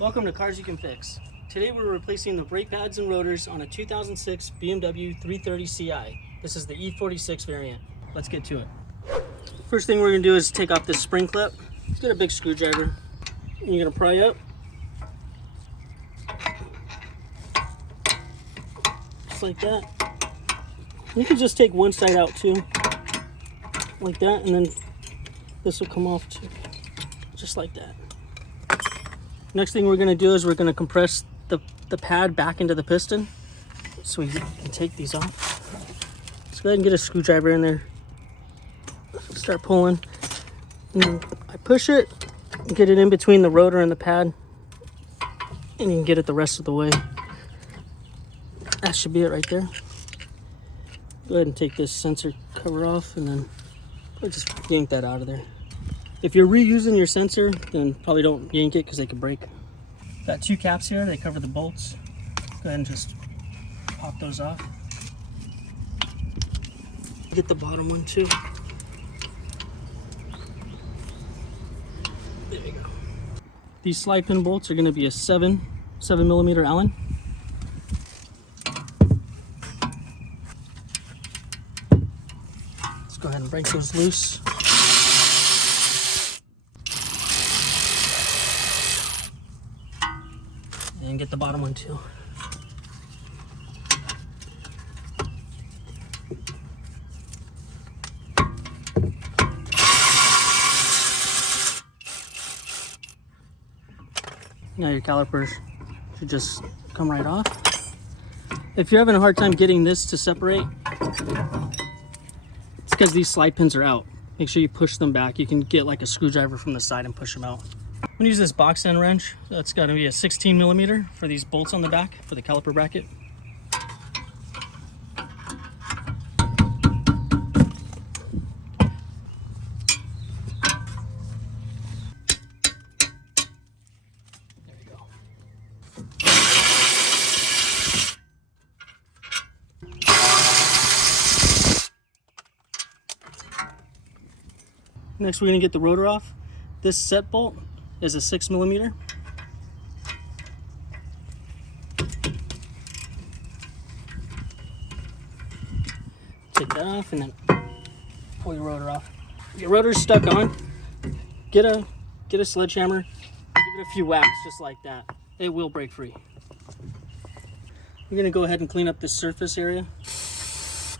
Welcome to Cars You Can Fix. Today we're replacing the brake pads and rotors on a 2006 BMW 330ci. This is the E46 variant. Let's get to it. First thing we're going to do is take off this spring clip. Let's get a big screwdriver. And you're going to pry up. Just like that. You can just take one side out too. Like that, and then this will come off too. Just like that. Next thing we're going to do is we're going to compress the pad back into the piston so we can take these off. Let's go ahead and get a screwdriver in there. Start pulling. And then I push it, get it in between the rotor and the pad, and you can get it the rest of the way. That should be it right there. Go ahead and take this sensor cover off, and then I'll just yank that out of there. If you're reusing your sensor, then probably don't yank it because they can break. Got two caps here, they cover the bolts. Go ahead and just pop those off. Get the bottom one too. There you go. These slide pin bolts are going to be a 7mm Allen. Let's go ahead and break those loose. And get the bottom one too. Now your calipers should just come right off. If you're having a hard time getting this to separate, it's because these slide pins are out. Make sure you push them back. You can get like a screwdriver from the side and push them out. I'm gonna use this box end wrench. That's gotta be a 16mm for these bolts on the back for the caliper bracket. There you go. Next, we're gonna get the rotor off. This set bolt is a 6mm. Take that off and then pull your rotor off. Your rotor's stuck on. Get a sledgehammer, give it a few whacks just like that. It will break free. We're gonna go ahead and clean up this surface area. Let's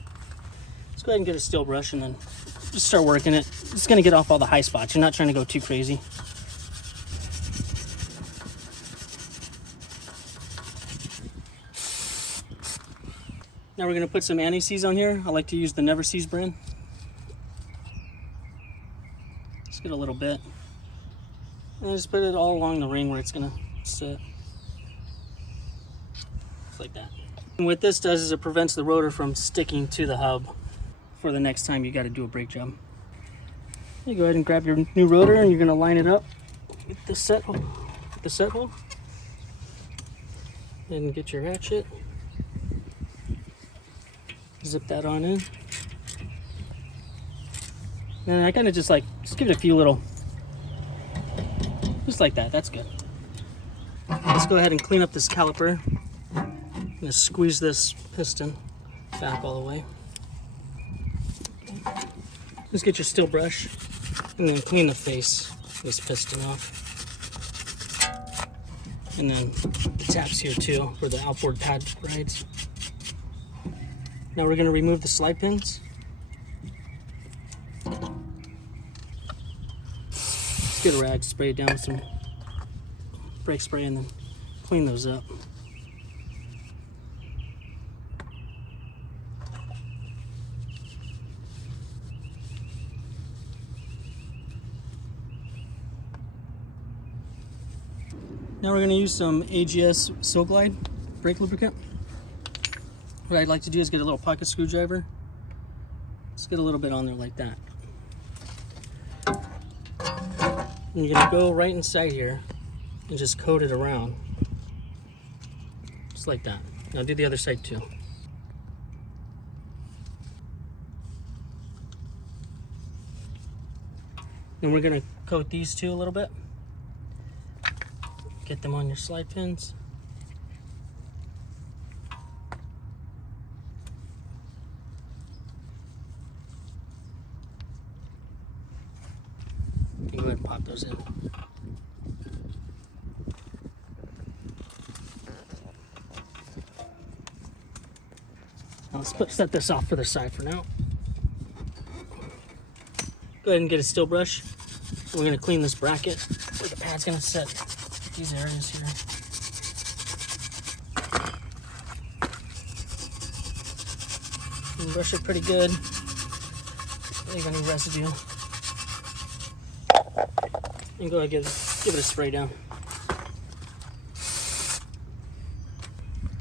go ahead and get a steel brush and then just start working it. It's gonna get off all the high spots. You're not trying to go too crazy. Now we're going to put some anti-seize on here. I like to use the Never Seize brand. Just get a little bit. And just put it all along the ring where it's going to sit. Just like that. And what this does is it prevents the rotor from sticking to the hub for the next time you got to do a brake job. You go ahead and grab your new rotor and you're going to line it up with the set hole. And get your ratchet. Zip that on in. And I kind of just give it a few little, just like that. That's good. Let's go ahead and clean up this caliper. I'm gonna squeeze this piston back all the way. Just get your steel brush and then clean the face of this piston off. And then the taps here too, where the outboard pad rides. Now we're going to remove the slide pins. Just get a rag, spray down with some brake spray, and then clean those up. Now we're going to use some AGS Silk Glide brake lubricant. What I'd like to do is get a little pocket screwdriver. Let's get a little bit on there like that. And you're gonna go right inside here and just coat it around. Just like that. Now do the other side too. Then we're gonna coat these two a little bit. Get them on your slide pins. And go ahead and pop those in. Now let's set this off for the side for now. Go ahead and get a steel brush. We're going to clean this bracket where the pad's going to sit. These areas here. And brush it pretty good. Leave any residue. And go ahead and give it a spray down.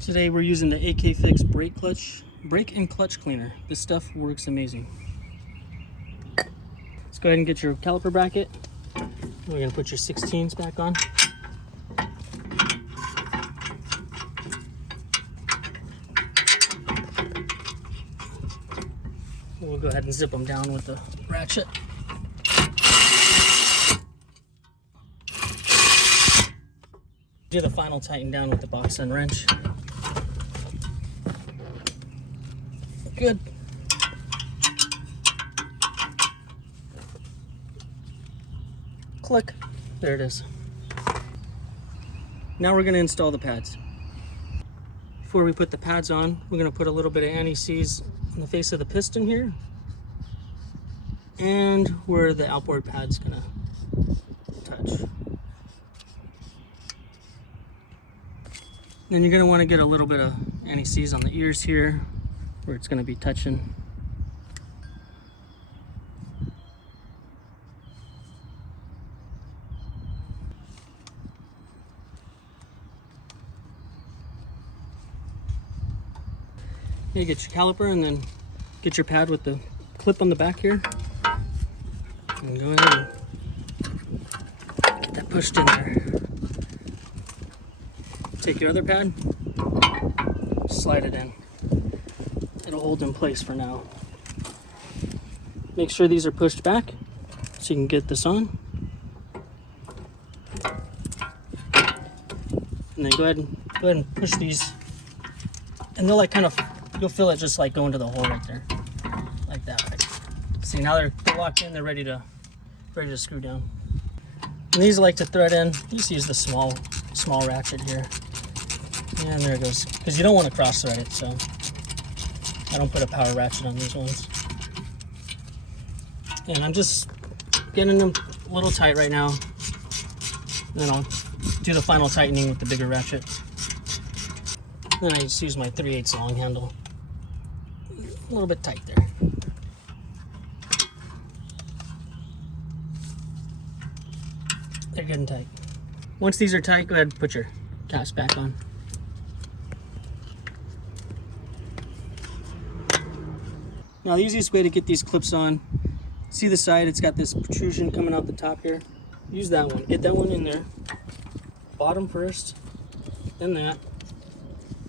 Today we're using the AK Fix brake and clutch cleaner. This stuff works amazing. Let's go ahead and get your caliper bracket. We're going to put your 16s back on. We'll go ahead and zip them down with the ratchet. Do the final tighten down with the box end wrench. Good. Click. There it is. Now we're going to install the pads. Before we put the pads on, we're going to put a little bit of anti-seize on the face of the piston here and where the outboard pad's going to touch. Then you're going to want to get a little bit of anti-seize on the ears here where it's going to be touching. You get your caliper and then get your pad with the clip on the back here. And go ahead and get that pushed in there. Take your other pad, slide it in. It'll hold in place for now. Make sure these are pushed back so you can get this on. And then go ahead and push these, and they'll like kind of, you'll feel it just like go into the hole right there, like that. Right? See, now they're locked in. They're ready to screw down. And these I like to thread in. Just use the small ratchet here. And there it goes. Because you don't want to cross thread it, so I don't put a power ratchet on these ones. And I'm just getting them a little tight right now. And then I'll do the final tightening with the bigger ratchet. Then I just use my 3/8 long handle. A little bit tight there. They're getting tight. Once these are tight, go ahead and put your caps back on. Now the easiest way to get these clips on, see the side, it's got this protrusion coming out the top here. Use that one. Get that one in there. Bottom first, then that.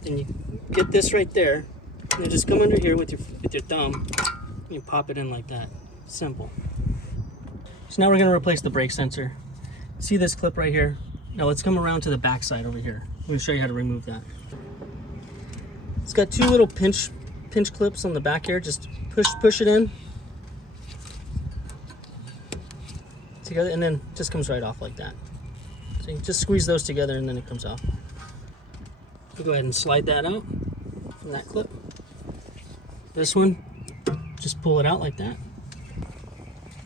Then you get this right there, and then just come under here with your thumb, and you pop it in like that. Simple. So now we're going to replace the brake sensor. See this clip right here? Now let's come around to the back side over here. I'm going to show you how to remove that. It's got two little pinch clips on the back here. Just push it in together, and then it just comes right off like that. So you just squeeze those together and then it comes off. So go ahead and slide that out from that clip. This one, just pull it out like that.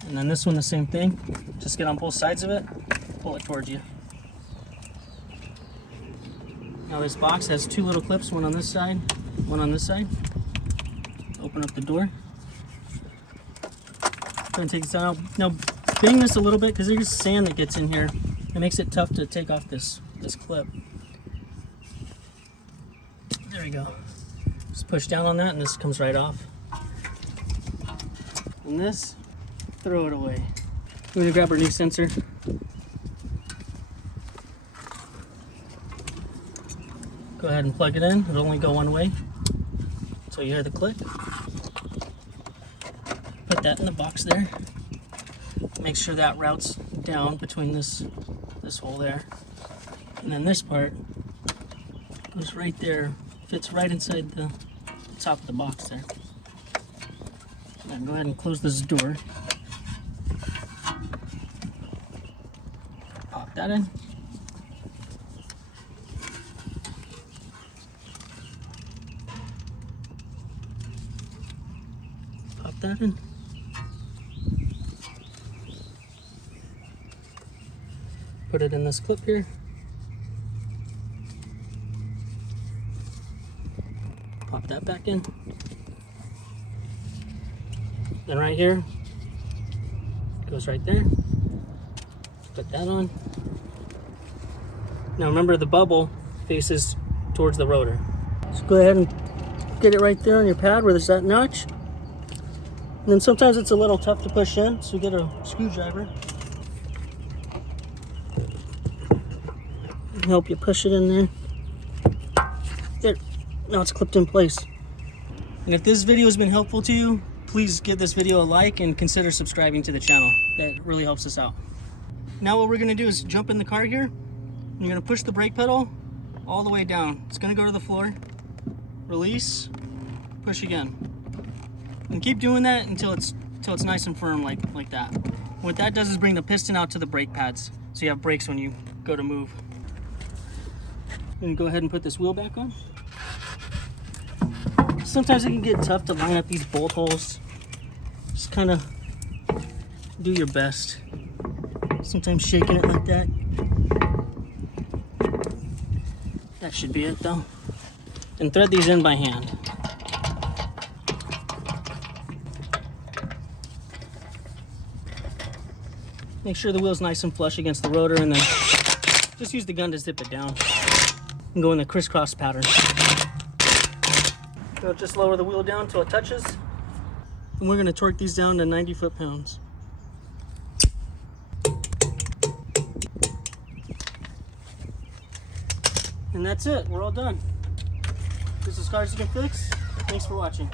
And then this one, the same thing. Just get on both sides of it, pull it towards you. Now this box has two little clips, one on this side, one on this side. Open up the door. Go and take this out. Now bang this a little bit because there's sand that gets in here. It makes it tough to take off this clip. There we go. Just push down on that and this comes right off. And this, throw it away. We're gonna grab our new sensor. Go ahead and plug it in. It'll only go one way. So you hear the click. Put that in the box there. Make sure that routes down between this hole there. And then this part goes right there, fits right inside the top of the box there. And go ahead and close this door. Pop that in. Pop that in. Put it in this clip here. Pop that back in. Then right here, goes right there. Put that on. Now remember, the bubble faces towards the rotor. So go ahead and get it right there on your pad where there's that notch. And then sometimes it's a little tough to push in, so get a screwdriver. Help you push it in there. There. Now it's clipped in place. And if this video has been helpful to you, please give this video a like and consider subscribing to the channel. That really helps us out. Now what we're gonna do is jump in the car here. And you're gonna push the brake pedal all the way down. It's gonna go to the floor. Release, push again. And keep doing that until it's nice and firm like that. What that does is bring the piston out to the brake pads, so you have brakes when you go to move. And go ahead and put this wheel back on. Sometimes it can get tough to line up these bolt holes. Just kind of do your best. Sometimes shaking it like that. That should be it though. And thread these in by hand. Make sure the wheel's nice and flush against the rotor, and then just use the gun to zip it down. And go in the crisscross pattern. So just lower the wheel down until it touches. And we're gonna torque these down to 90 foot-pounds. And that's it, we're all done. This is Cars You Can Fix. Thanks for watching.